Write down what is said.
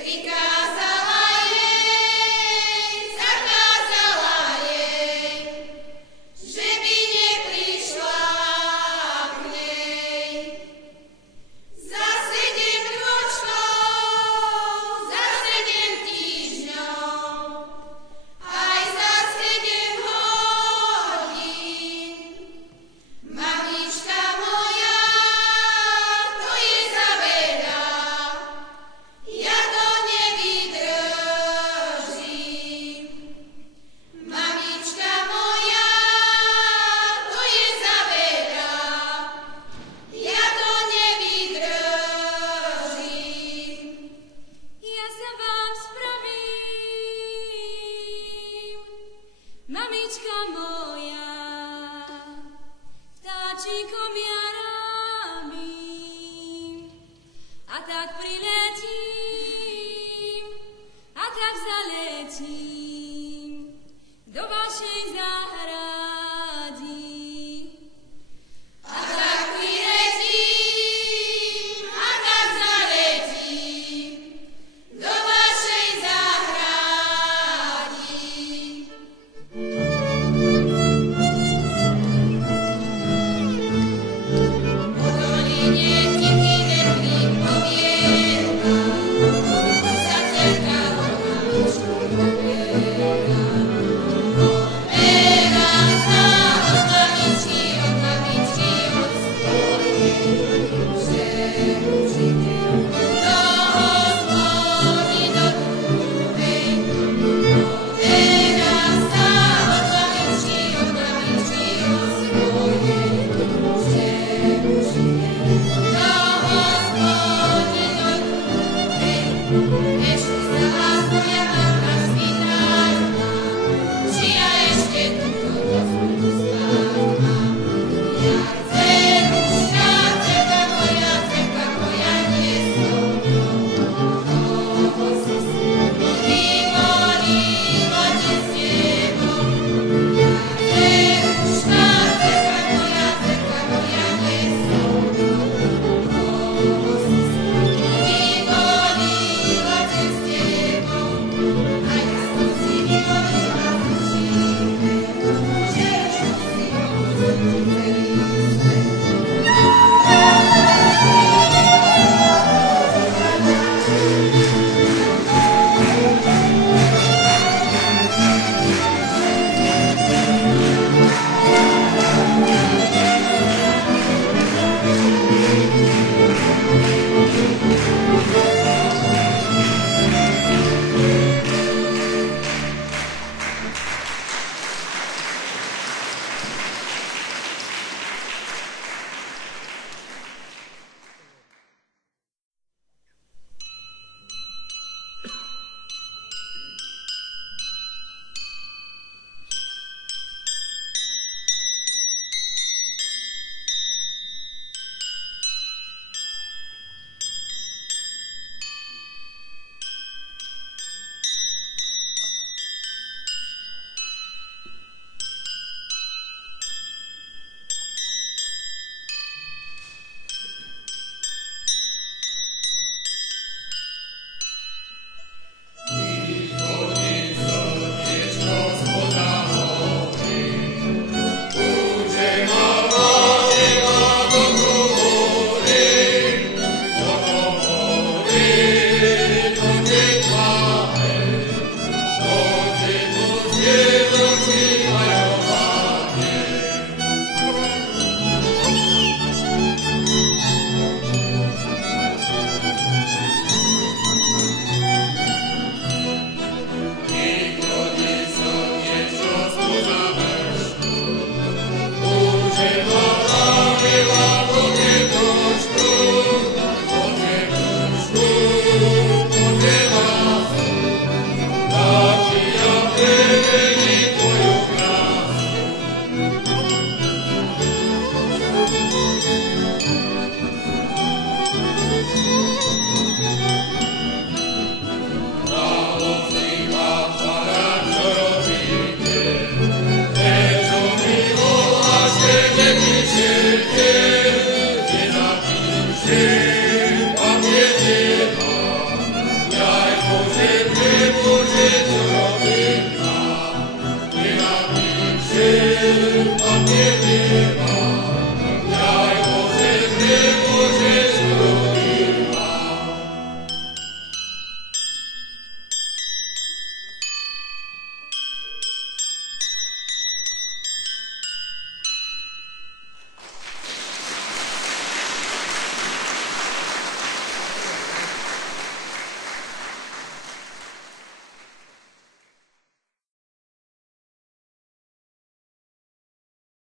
Prikázala jej, zakázala jej. vtáčikom jarami. A tak priletím, a tak zaletím do vašej záhrady. A tak priletím, a tak zaletím do vašej záhrady. Po doline tichý vetrík poviera, zacerká voda vyškúpera. Povera sa od lavičky, od svoje duše užite. Do hospody do druhej, povera sa od lavičky, od svoje duše užite. Do hospody do druhej, ešte sa vás moja matka spýtajma, či ja ešte tuto dozvu spávam. Ja dceruška, dcerka moja, nie som toho si si vyvolila dnes s tebou. Ja dceruška, dcerka moja, nie som toho si si vyvolila dnes s tebou. A ja som si vyvolila živého, že čo si celý svet.